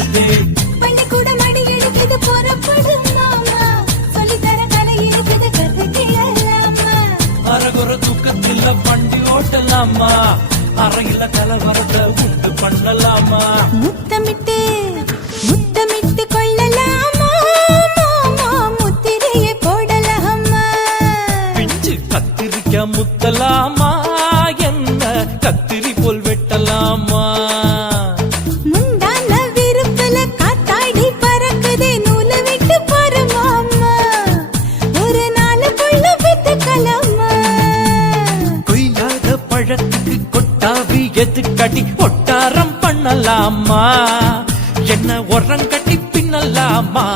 வருதே. பள்ளிக்கூட மடி எடுக்குது புறப்படும் மாமா, சொல்லித்தர கலை இருக்குது கத்துக்கலாமா. அரகுற தூக்கத்தில் வண்டி ஓட்டலாமா, அறையில கலவரத்தை உண்டு பண்ணலாமா. முத்தமிட்டு முத்தமிட்டு கொள்ளலாமா, மாமா முத்திரையை போடலாமா. பிஞ்சு கத்திரிக்க முத்தலாமா, என்ன கத்திரி போல் வெட்டலாமா. முந்தான விருப்பல காத்தாடி பறக்குதே, நூலை விட்டு போற மாமா, ஒரு நாளுக்குள்ள வித்துக்கலாமா. கொய்யாத பழத்துக்கு கொட்டாவி எதுக்கடி ஒட்டாரம் பண்ணலாமா, என்ன உரம் கட்டி பின்னலாமா.